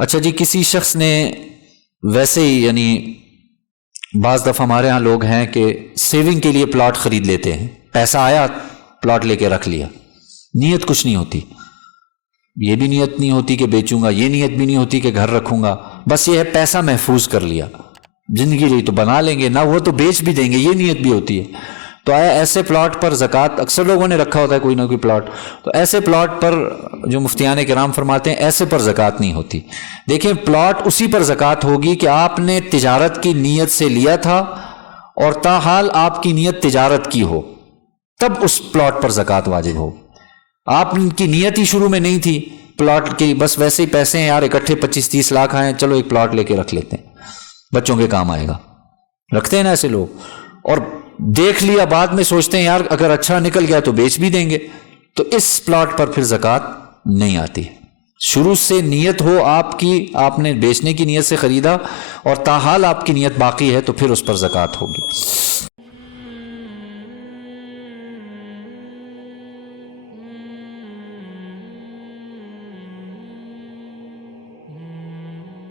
اچھا جی، کسی شخص نے ویسے ہی، یعنی بعض دفعہ ہمارے ہاں لوگ ہیں کہ سیونگ کے لیے پلاٹ خرید لیتے ہیں، پیسہ آیا پلاٹ لے کے رکھ لیا، نیت کچھ نہیں ہوتی، یہ بھی نیت نہیں ہوتی کہ بیچوں گا، یہ نیت بھی نہیں ہوتی کہ گھر رکھوں گا، بس یہ ہے پیسہ محفوظ کر لیا، زندگی رہی تو بنا لیں گے، نہ وہ تو بیچ بھی دیں گے، یہ نیت بھی ہوتی ہے۔ تو آیا ایسے پلاٹ پر زکوٰۃ، اکثر لوگوں نے رکھا ہوتا ہے کوئی نہ کوئی پلاٹ، تو ایسے پلاٹ پر جو مفتیان کرام فرماتے ہیں ایسے پر زکوٰۃ نہیں ہوتی۔ دیکھیں، پلاٹ اسی پر زکوٰۃ ہوگی کہ آپ نے تجارت کی نیت سے لیا تھا اور تاحال آپ کی نیت تجارت کی ہو، تب اس پلاٹ پر زکوٰۃ واجب ہو۔ آپ کی نیت ہی شروع میں نہیں تھی پلاٹ کی، بس ویسے ہی پیسے ہیں یار اکٹھے 25-30 لاکھ آئے، چلو ایک پلاٹ لے کے رکھ لیتے ہیں، بچوں کے کام آئے گا، رکھتے ہیں نا ایسے لوگ، اور دیکھ لیا بعد میں سوچتے ہیں یار اگر اچھا نکل گیا تو بیچ بھی دیں گے، تو اس پلاٹ پر پھر زکوٰۃ نہیں آتی۔ شروع سے نیت ہو آپ کی، آپ نے بیچنے کی نیت سے خریدا اور تاحال آپ کی نیت باقی ہے، تو پھر اس پر زکوٰۃ ہوگی۔